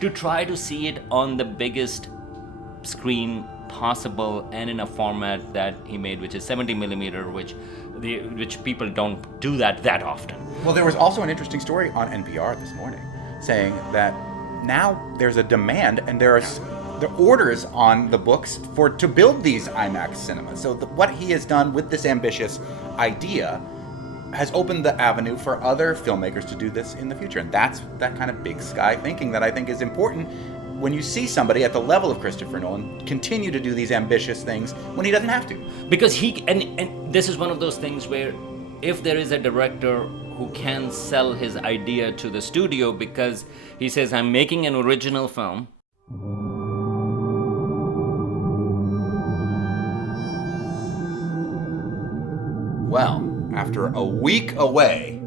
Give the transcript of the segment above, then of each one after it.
to try to see it on the biggest screen possible and in a format that he made, which is 70 millimeter, which people don't do that often. Well, there was also an interesting story on NPR this morning saying that now there's a demand and there are the orders on the books to build these IMAX cinemas. So what he has done with this ambitious idea has opened the avenue for other filmmakers to do this in the future. And that's that kind of big sky thinking that I think is important when you see somebody at the level of Christopher Nolan continue to do these ambitious things when he doesn't have to. Because and this is one of those things where if there is a director who can sell his idea to the studio because he says, I'm making an original film. Well, after a week away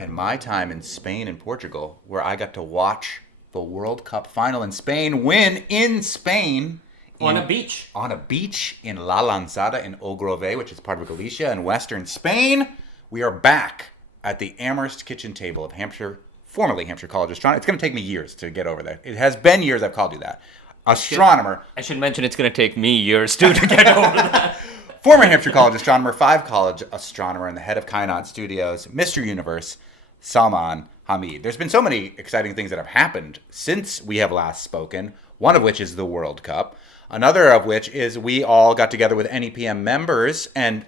and my time in Spain and Portugal, where I got to watch the World Cup final in Spain win in Spain. On a beach. On a beach in La Lanzada in Ogrove, which is part of Galicia in western Spain. We are back at the Amherst kitchen table of Hampshire, formerly Hampshire College Astronomy. It's going to take me years to get over there. It has been years I've called you that. Astronomer. I should mention it's going to take me years too to get over that. Former Hampshire College astronomer, 5 college astronomer, and the head of Kainaat Studios, Mr. Universe, Salman Hameed. There's been so many exciting things that have happened since we have last spoken, one of which is the World Cup. Another of which is we all got together with NEPM members and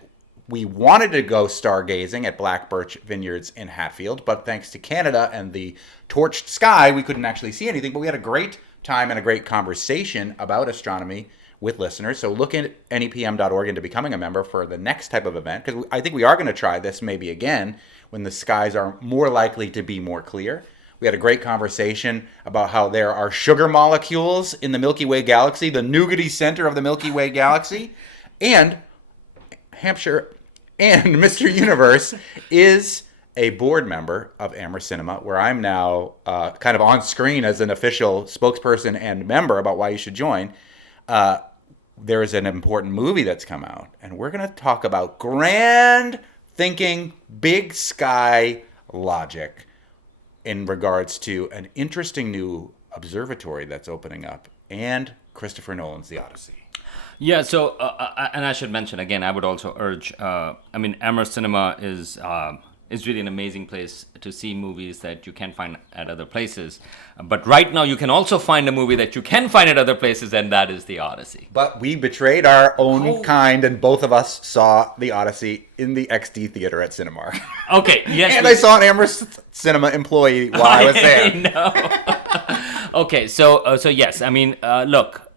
we wanted to go stargazing at Black Birch Vineyards in Hatfield, but thanks to Canada and the torched sky, we couldn't actually see anything. But we had a great time and a great conversation about astronomy with listeners. So look at nepm.org into becoming a member for the next type of event, because I think we are going to try this maybe again when the skies are more likely to be more clear. We had a great conversation about how there are sugar molecules in the Milky Way galaxy, the nougaty center of the Milky Way galaxy, and Hampshire and Mr. Universe is a board member of Amherst Cinema, where I'm now kind of on screen as an official spokesperson and member about why you should join. There is an important movie that's come out, and we're going to talk about grand thinking, big sky logic in regards to an interesting new observatory that's opening up and Christopher Nolan's The Odyssey. Yeah, so, and I should mention again, I would also urge, Amherst Cinema is really an amazing place to see movies that you can't find at other places. But right now you can also find a movie that you can find at other places, and that is The Odyssey. But we betrayed our own kind, and both of us saw The Odyssey in the XD theater at Cinemark. Okay, yes. And I saw an Amherst Cinema employee while I was there. No. Okay, so yes, look,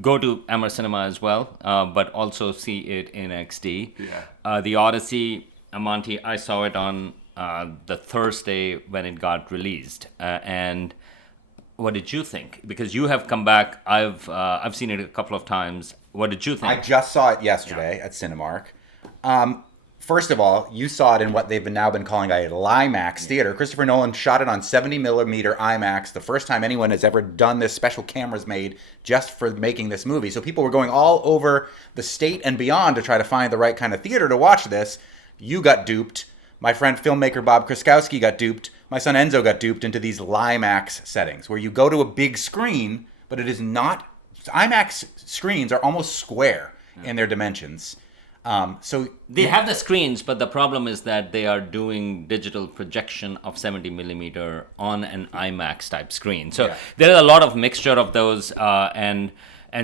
go to Amherst Cinema as well, but also see it in XD. Yeah. The Odyssey, Monte, I saw it on the Thursday when it got released. And what did you think? Because you have come back. I've seen it a couple of times. What did you think? I just saw it yesterday at Cinemark. First of all, you saw it in what they've now been calling a IMAX theater. Christopher Nolan shot it on 70 millimeter IMAX, the first time anyone has ever done this. Special cameras made just for making this movie. So people were going all over the state and beyond to try to find the right kind of theater to watch this. You got duped. My friend filmmaker Bob Kraskowski got duped. My son Enzo got duped into these IMAX settings where you go to a big screen, but it is not. IMAX screens are almost square in their dimensions. So they have the screens, but the problem is that they are doing digital projection of 70 millimeter on an IMAX type screen. So there is a lot of mixture of those, and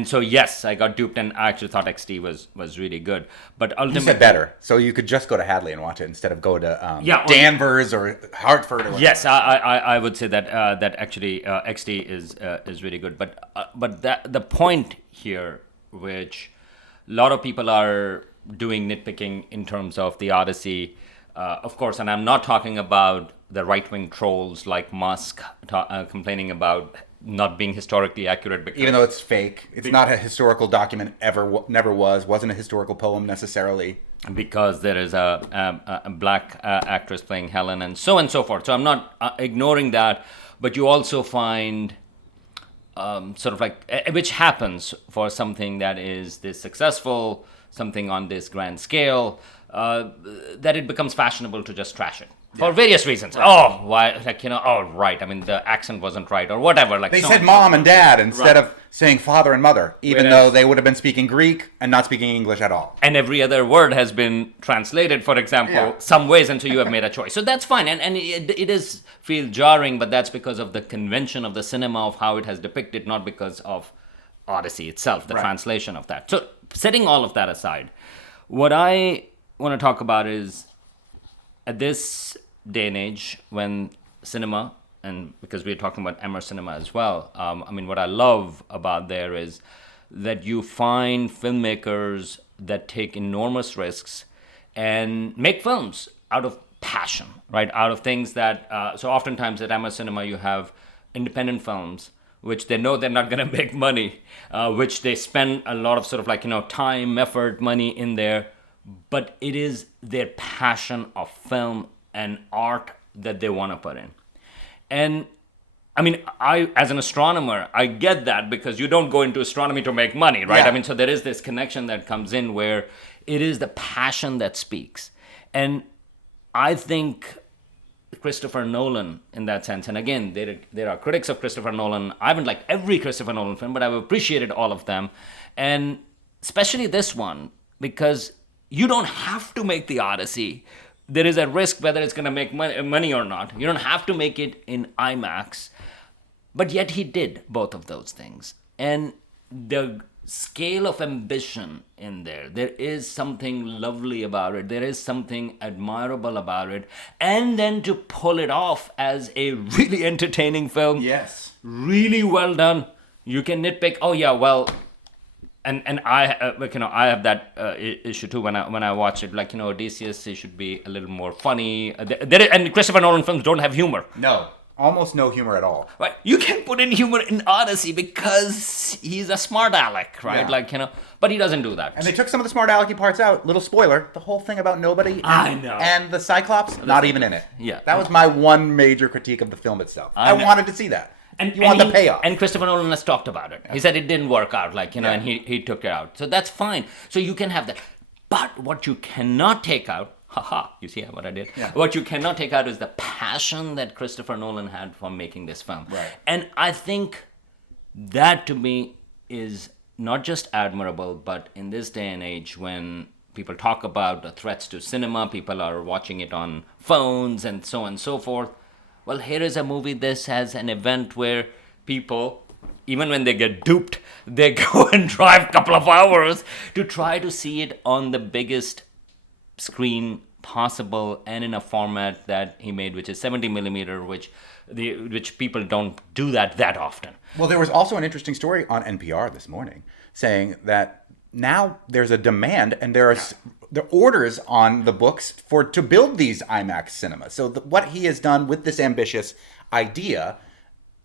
so yes, I got duped, and I actually thought XD was really good. But ultimately, you said better, so you could just go to Hadley and watch it instead of go to Danvers or Hartford. Or whatever. Yes, I would say that actually XD is really good. But the point here, which a lot of people are doing nitpicking in terms of the Odyssey, of course, and I'm not talking about the right-wing trolls like Musk complaining about not being historically accurate. Even though it's fake. It's not a historical document, never wasn't a historical poem necessarily. Because there is a black actress playing Helen and so forth. So I'm not ignoring that, but you also find sort of like, which happens for something that is this successful, something on this grand scale, that it becomes fashionable to just trash it. for various reasons. Right. Oh, why? Like, oh, right. I mean, the accent wasn't right or whatever. Like they said mom and dad instead of saying father and mother, even though they would have been speaking Greek and not speaking English at all. And every other word has been translated, for example, some ways, and so you have made a choice. So that's fine. And it is feel jarring, but that's because of the convention of the cinema of how it has depicted, not because of Odyssey itself, the translation of that. So setting all of that aside, what I want to talk about is at this day and age when cinema, and because we're talking about Emmer cinema as well, I mean, what I love about there is that you find filmmakers that take enormous risks and make films out of passion, right? Out of things that, so oftentimes at Emmer cinema you have independent films which they know they're not going to make money, which they spend a lot of sort of like, time, effort, money in there, but it is their passion of film and art that they want to put in. And I mean, I, as an astronomer, I get that because you don't go into astronomy to make money, right? Yeah. I mean, so there is this connection that comes in where it is the passion that speaks. And I think Christopher Nolan in that sense, and again, there are critics of Christopher Nolan. I haven't liked every Christopher Nolan film, but I've appreciated all of them. And especially this one, because you don't have to make the Odyssey. There is a risk whether it's going to make money or not. You don't have to make it in IMAX. But yet he did both of those things. And the scale of ambition in there is something lovely about it. There is something admirable about it. And then to pull it off as a really entertaining film. Yes. Really well done. You can nitpick, oh yeah, well... And I, I have that issue too when I watch it. Like, Odysseus, it should be a little more funny. And Christopher Nolan films don't have humor. No, almost no humor at all. Right, you can put in humor in Odyssey because he's a smart aleck, right? Yeah. Like, but he doesn't do that. And they took some of the smart alecky parts out. Little spoiler: the whole thing about nobody. I know. And the Cyclops, not even in it. Yeah, that was my one major critique of the film itself. I wanted to see that. And you want the payoff. And Christopher Nolan has talked about it. He said it didn't work out, and he took it out. So that's fine. So you can have that. But what you cannot take out, you see what I did? Yeah. What you cannot take out is the passion that Christopher Nolan had for making this film. Right. And I think that to me is not just admirable, but in this day and age when people talk about the threats to cinema, people are watching it on phones and so on and so forth. Well, here is a movie. This has an event where people, even when they get duped, they go and drive a couple of hours to try to see it on the biggest screen possible and in a format that he made, which is 70 millimeter, which people don't do that often. Well, there was also an interesting story on NPR this morning saying that now there's a demand and there are the orders on the books to build these IMAX cinemas. So what he has done with this ambitious idea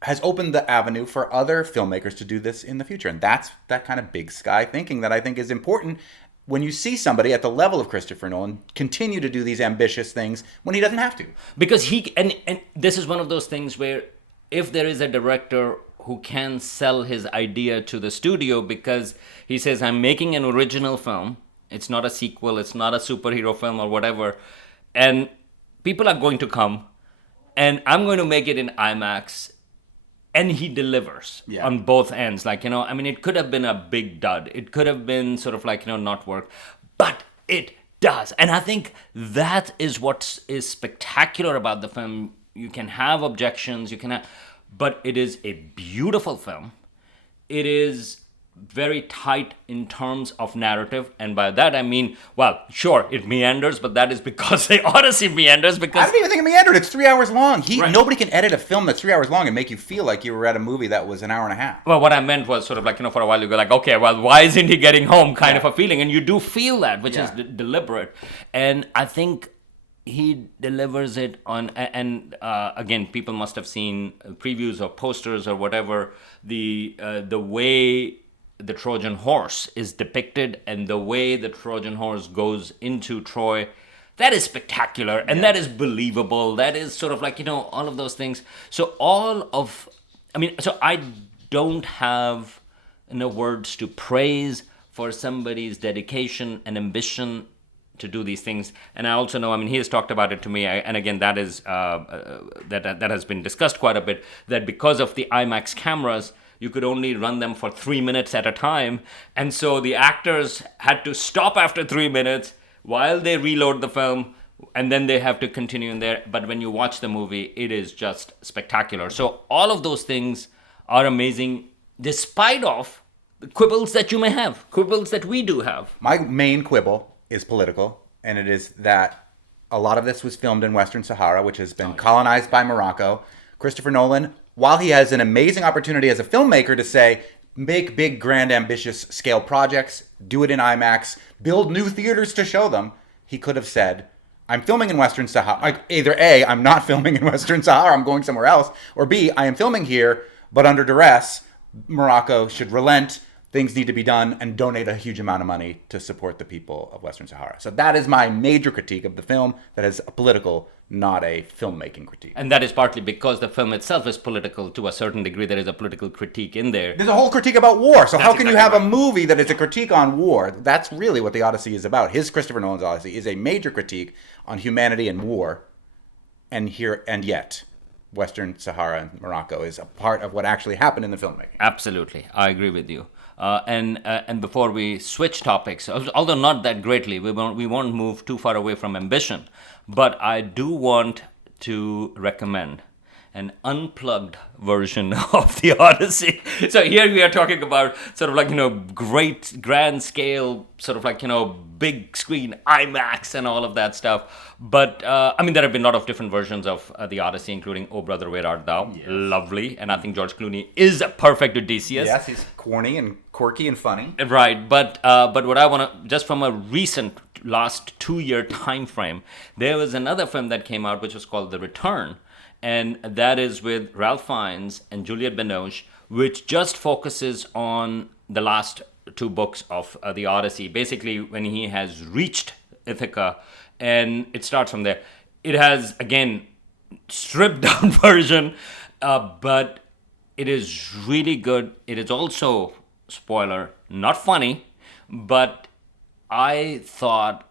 has opened the avenue for other filmmakers to do this in the future. And that's that kind of big sky thinking that I think is important when you see somebody at the level of Christopher Nolan continue to do these ambitious things when he doesn't have to. Because and this is one of those things where if there is a director who can sell his idea to the studio because he says, I'm making an original film. It's not a sequel. It's not a superhero film or whatever. And people are going to come and I'm going to make it in IMAX. And he delivers on both ends. Like, I mean, it could have been a big dud. It could have been sort of like, not work. But it does. And I think that is what is spectacular about the film. You can have objections. But it is a beautiful film. It is very tight in terms of narrative, and by that I mean, well, sure, it meanders, but that is because the Odyssey meanders. Because I don't even think it meandered. It's 3 hours long. Nobody can edit a film that's 3 hours long and make you feel like you were at a movie that was an hour and a half. Well, what I meant was sort of like, for a while you go like, okay, well, why isn't he getting home? Kind of a feeling, and you do feel that, which is deliberate, and I think he delivers it on, and again, people must have seen previews or posters or whatever. The way the Trojan horse is depicted and the way the Trojan horse goes into Troy, that is spectacular and that is believable. That is sort of like, all of those things. So I don't have words to praise for somebody's dedication and ambition to do these things. And I also know, I mean, he has talked about it to me, and again, that is that has been discussed quite a bit, that because of the IMAX cameras, you could only run them for 3 minutes at a time. And so the actors had to stop after 3 minutes while they reload the film, and then they have to continue in there. But when you watch the movie, it is just spectacular. So all of those things are amazing, despite of the quibbles that you may have, quibbles that we do have. My main quibble is political, and it is that a lot of this was filmed in Western Sahara, which has been colonized by Morocco. Christopher Nolan, while he has an amazing opportunity as a filmmaker to say, make big, grand, ambitious scale projects, do it in IMAX, build new theaters to show them, he could have said, I'm filming in Western Sahara. Either A, I'm not filming in Western Sahara, I'm going somewhere else, or B, I am filming here, but under duress, Morocco should relent, things need to be done, and donate a huge amount of money to support the people of Western Sahara. So that is my major critique of the film, that is a political, not a filmmaking critique. And that is partly because the film itself is political to a certain degree. There is a political critique in there. There's a whole critique about war. So how can exactly you have right. a movie that is a critique on war? That's really what the Odyssey is about. Christopher Nolan's Odyssey is a major critique on humanity and war. And yet, Western Sahara and Morocco is a part of what actually happened in the filmmaking. Absolutely, I agree with you. And before we switch topics, although not that greatly, we won't move too far away from ambition, but I do want to recommend an unplugged version of the Odyssey. So here we are talking about sort of like, great grand scale, sort of like, big screen IMAX and all of that stuff. But I mean, there have been a lot of different versions of the Odyssey, including Oh Brother, Where Art Thou? Yes. Lovely. And I think George Clooney is a perfect Odysseus. Yes, he's corny and quirky and funny. Right. But what I want to, just from a recent last 2-year time frame, there was another film that came out which was called The Return. And that is with Ralph Fiennes and Juliette Binoche, which just focuses on the last 2 books of the Odyssey. Basically, when he has reached Ithaca, and it starts from there. It has, again, stripped down version, but it is really good. It is also, spoiler, not funny, but I thought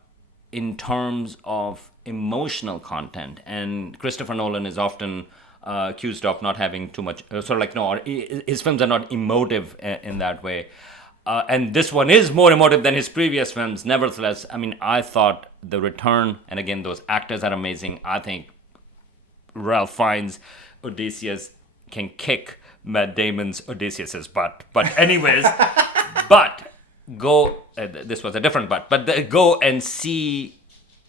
in terms of emotional content, and Christopher Nolan is often accused of not having too much, his films are not emotive in that way. And this one is more emotive than his previous films. Nevertheless, I mean, I thought The Return, and again, those actors are amazing. I think Ralph Fiennes' Odysseus can kick Matt Damon's Odysseus's butt. But anyways, this was a different but go and see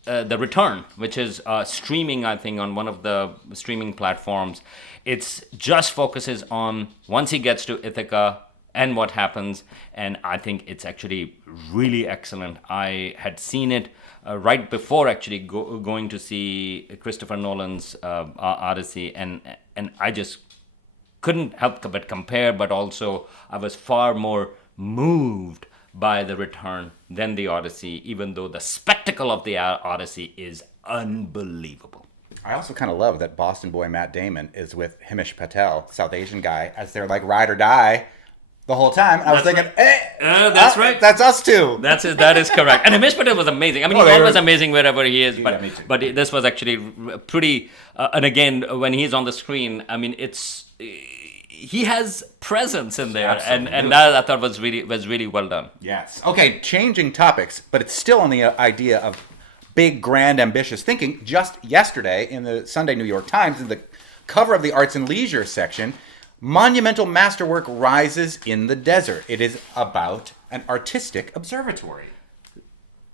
The Return, which is streaming, I think, on one of the streaming platforms. It's just focuses on once he gets to Ithaca and what happens, and I think it's actually really excellent. I had seen it right before actually going to see Christopher Nolan's Odyssey, and I just couldn't help but compare, but also I was far more moved by The Return than the Odyssey, even though the spectacle of the Odyssey is unbelievable. I also kind of love that Boston boy Matt Damon is with Himesh Patel, South Asian guy, as their like ride or die the whole time. And I was thinking, that's right. That's us too. That is correct. And Himesh Patel was amazing. I mean, he's always amazing wherever he is. But, me too. But this was actually pretty. And again, when he's on the screen, I mean, he has presence in there, and that I thought was really well done. Yes. Okay, changing topics, but it's still on the idea of big, grand, ambitious thinking. Just yesterday, in the Sunday New York Times, in the cover of the Arts and Leisure section, monumental masterwork rises in the desert. It is about an artistic observatory.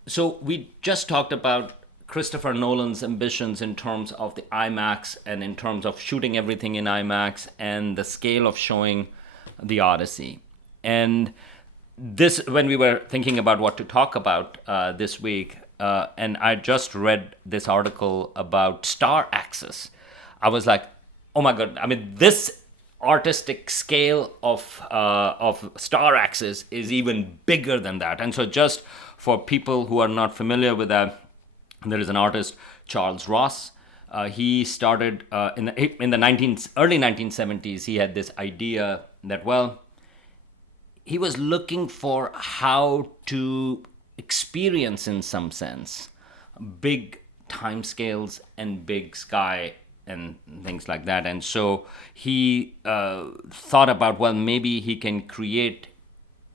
So we just talked about Christopher Nolan's ambitions in terms of the IMAX and in terms of shooting everything in IMAX and the scale of showing the Odyssey. And this, when we were thinking about what to talk about this week, and I just read this article about star axis, I was like, oh my God, I mean, this artistic scale of star axis is even bigger than that. And so just for people who are not familiar with that, there is an artist, Charles Ross. He started in the early 1970s. He had this idea that, well, he was looking for how to experience, in some sense, big timescales and big sky and things like that. And so he thought about, well, maybe he can create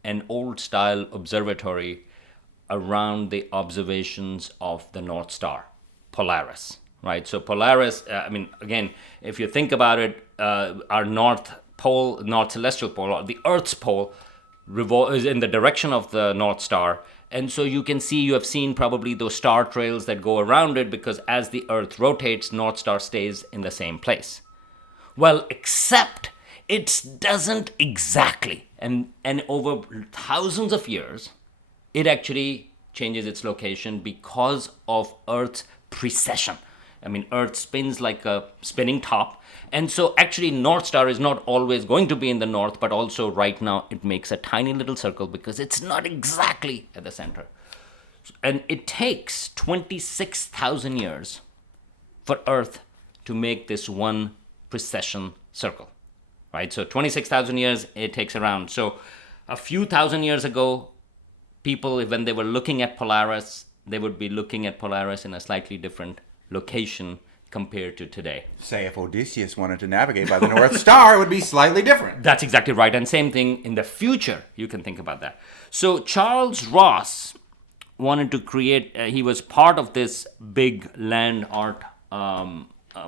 an old style observatory around the observations of the North Star, Polaris, right? So Polaris, again, if you think about it, our North Pole, North Celestial Pole, or the Earth's pole, is in the direction of the North Star. And so you have seen probably those star trails that go around it, because as the Earth rotates, North Star stays in the same place. Well, except it doesn't exactly. And over thousands of years, it actually changes its location because of Earth's precession. Earth spins like a spinning top. And so actually North Star is not always going to be in the north, but also right now it makes a tiny little circle because it's not exactly at the center. And it takes 26,000 years for Earth to make this one precession circle, right? So 26,000 years it takes around. So a few thousand years ago, people, when they were looking at Polaris, they would be looking at Polaris in a slightly different location compared to today. Say if Odysseus wanted to navigate by the North Star, it would be slightly different. That's exactly right. And same thing in the future, you can think about that. So Charles Ross wanted to create, he was part of this big land art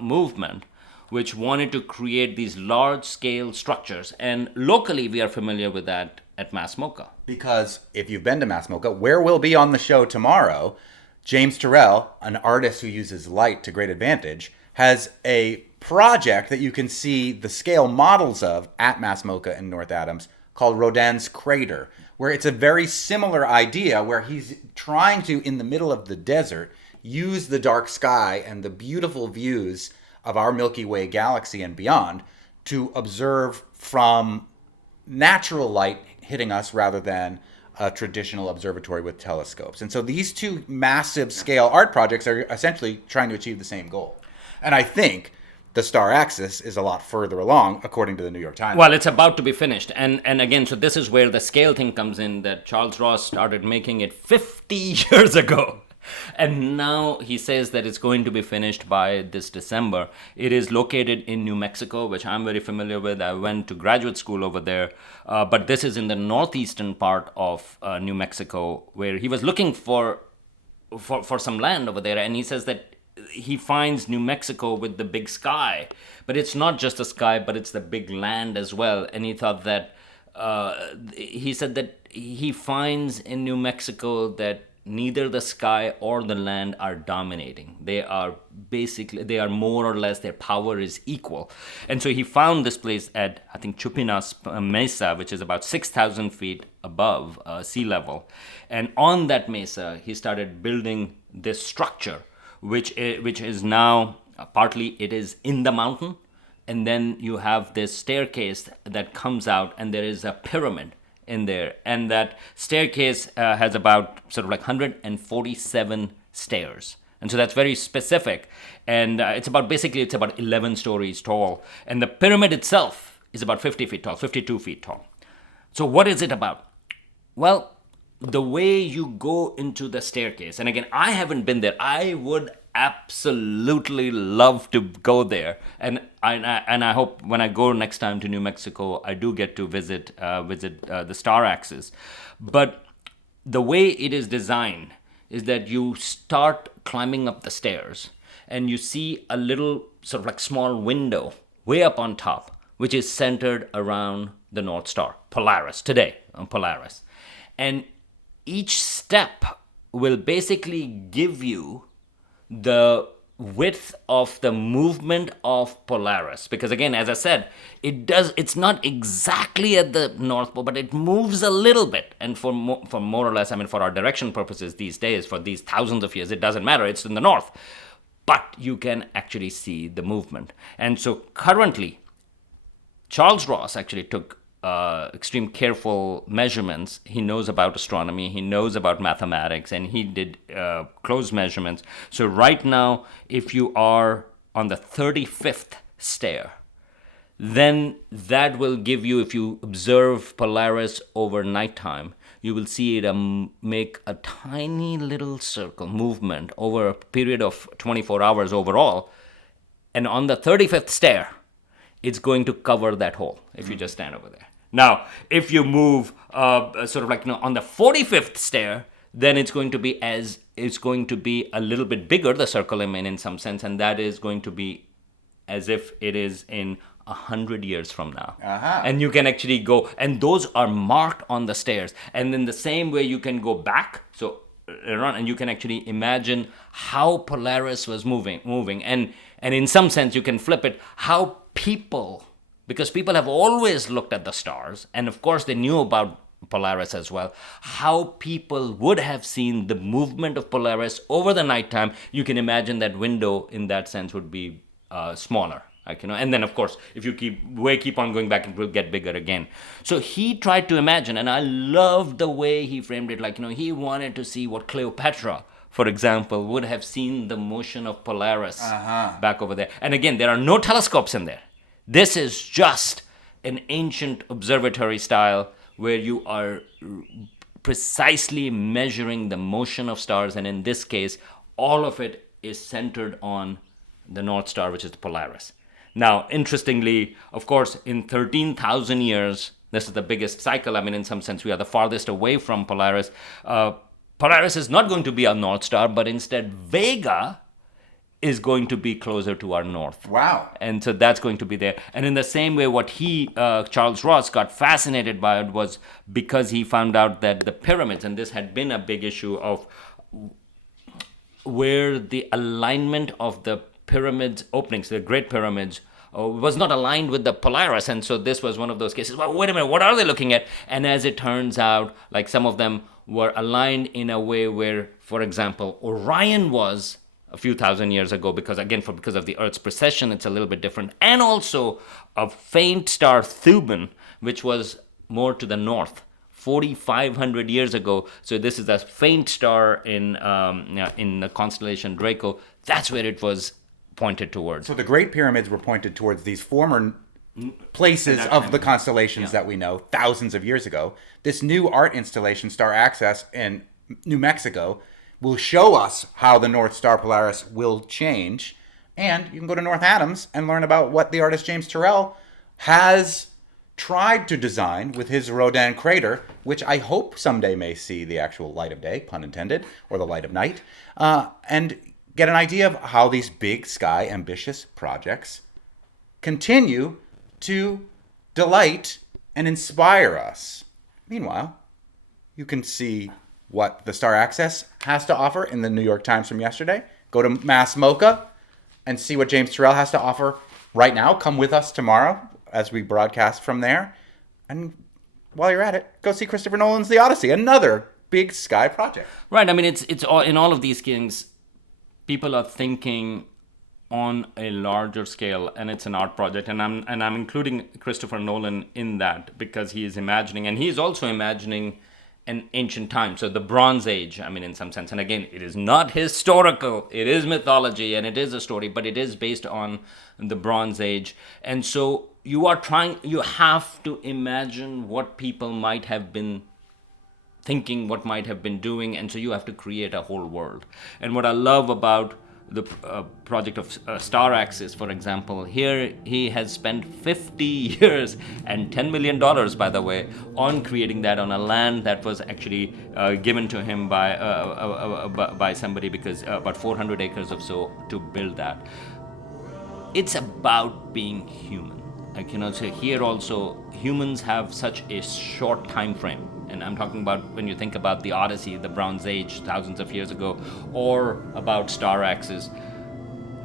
movement, which wanted to create these large-scale structures. And locally, we are familiar with that at MASMOCA. Because if you've been to MASMOCA, where we'll be on the show tomorrow, James Turrell, an artist who uses light to great advantage, has a project that you can see the scale models of at MASMOCA in North Adams called Rodin's Crater, where it's a very similar idea where he's trying to, in the middle of the desert, use the dark sky and the beautiful views of our Milky Way galaxy and beyond to observe from natural light hitting us rather than a traditional observatory with telescopes. And so these two massive scale art projects are essentially trying to achieve the same goal. And I think the star axis is a lot further along, according to the New York Times. Well, it's about to be finished. And again, so this is where the scale thing comes in, that Charles Ross started making it 50 years ago. And now he says that it's going to be finished by this December. It is located in New Mexico, which I'm very familiar with. I went to graduate school over there. But this is in the northeastern part of New Mexico, where he was looking for some land over there. And he says that he finds New Mexico with the big sky. But it's not just the sky, but it's the big land as well. And he thought that, he said that he finds in New Mexico that neither the sky or the land are dominating. They are more or less, their power is equal. And so he found this place at, I think, Chupinas Mesa, which is about 6,000 feet above sea level. And on that mesa, he started building this structure, which is now, partly it is in the mountain, and then you have this staircase that comes out, and there is a pyramid in there, and that staircase has about sort of like 147 stairs, and so that's very specific. And it's about 11 stories tall, and the pyramid itself is about 50 feet tall, 52 feet tall. So what is it about? Well, the way you go into the staircase, and again, I haven't been there. I would absolutely love to go there, and I hope when I go next time to New Mexico, I do get to visit the star axis. But the way it is designed is that you start climbing up the stairs, and you see a little sort of like small window way up on top, which is centered around the North Star, Polaris, today, Polaris. And each step will basically give you the width of the movement of Polaris, because again, as I said, it's not exactly at the North Pole, but it moves a little bit. And for more or less, for our direction purposes these days, for these thousands of years, it doesn't matter, it's in the north, but you can actually see the movement. And so currently, Charles Ross actually took extreme careful measurements. He knows about astronomy, he knows about mathematics, and he did close measurements. So right now, if you are on the 35th stair, then that will give you, if you observe Polaris over nighttime, you will see it make a tiny little circle movement over a period of 24 hours overall. And on the 35th stair, it's going to cover that hole if you just stand over there. Now, if you move sort of like on the 45th stair, then it's going to be a little bit bigger, the circle, in some sense, and that is going to be as if it is in 100 years from now. And you can actually go, and those are marked on the stairs. And in the same way, you can go back, so around, and you can actually imagine how Polaris was moving. And in some sense, you can flip it, how people, because people have always looked at the stars, and of course they knew about Polaris as well, how people would have seen the movement of Polaris over the nighttime. You can imagine that window in that sense would be smaller. And then of course, if you keep on going back, it will get bigger again. So he tried to imagine, and I loved the way he framed it. He wanted to see what Cleopatra, for example, would have seen the motion of Polaris back over there. And again, there are no telescopes in there. This is just an ancient observatory style where you are precisely measuring the motion of stars. And in this case, all of it is centered on the North Star, which is the Polaris. Now, interestingly, of course, in 13,000 years, this is the biggest cycle. In some sense, we are the farthest away from Polaris. Polaris is not going to be our North Star, but instead Vega is going to be closer to our north. Wow. And so that's going to be there. And in the same way, what Charles Ross got fascinated by it was because he found out that the pyramids, and this had been a big issue of where the alignment of the pyramids openings, the Great Pyramids, was not aligned with the Polaris. And so this was one of those cases. Well, wait a minute, what are they looking at? And as it turns out, some of them were aligned in a way where, for example, Orion was a few thousand years ago, because of the Earth's precession, it's a little bit different. And also a faint star, Thuban, which was more to the north, 4,500 years ago. So this is a faint star in the constellation Draco. That's where it was pointed towards. So the Great Pyramids were pointed towards these former places of the constellations that we know thousands of years ago. This new art installation, Star Access, in New Mexico, will show us how the North Star Polaris will change. And you can go to North Adams and learn about what the artist James Turrell has tried to design with his Rodin crater, which I hope someday may see the actual light of day, pun intended, or the light of night, and get an idea of how these big sky ambitious projects continue to delight and inspire us. Meanwhile, you can see what the Star Access has to offer in the New York Times from yesterday. Go to Mass MoCA and see what James Turrell has to offer right now. Come with us tomorrow as we broadcast from there. And while you're at it, go see Christopher Nolan's The Odyssey, another big sky project. Right. It's all, in all of these things, people are thinking on a larger scale, and it's an art project, and I'm including Christopher Nolan in that because he is imagining, and he is also imagining an ancient time, so the Bronze Age, in some sense. And again, it is not historical, it is mythology, and it is a story, but it is based on the Bronze Age. And so you have to imagine what people might have been thinking, what might have been doing, and so you have to create a whole world. And what I love about the project of Star Axis, for example, here he has spent 50 years and $10 million, by the way, on creating that on a land that was actually given to him by somebody, because about 400 acres or so to build that. It's about being human. So here also, humans have such a short time frame. And I'm talking about when you think about the Odyssey, the Bronze Age, thousands of years ago, or about Star Axis.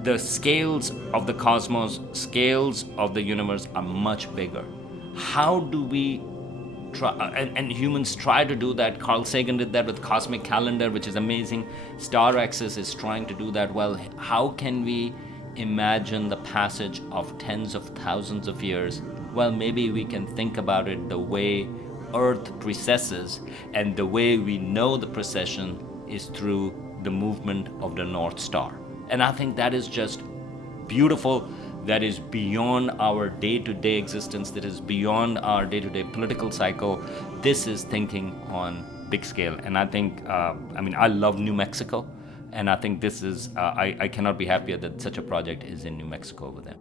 The scales of the cosmos, scales of the universe are much bigger. How do we try, and humans try to do that. Carl Sagan did that with Cosmic Calendar, which is amazing. Star Axis is trying to do that well. How can we imagine the passage of tens of thousands of years? Well, maybe we can think about it the way Earth precesses, and the way we know the precession is through the movement of the North Star. And I think that is just beautiful, that is beyond our day-to-day existence, that is beyond our day-to-day political cycle. This is thinking on big scale. And I think, I love New Mexico. And I think this is, I cannot be happier that such a project is in New Mexico over there.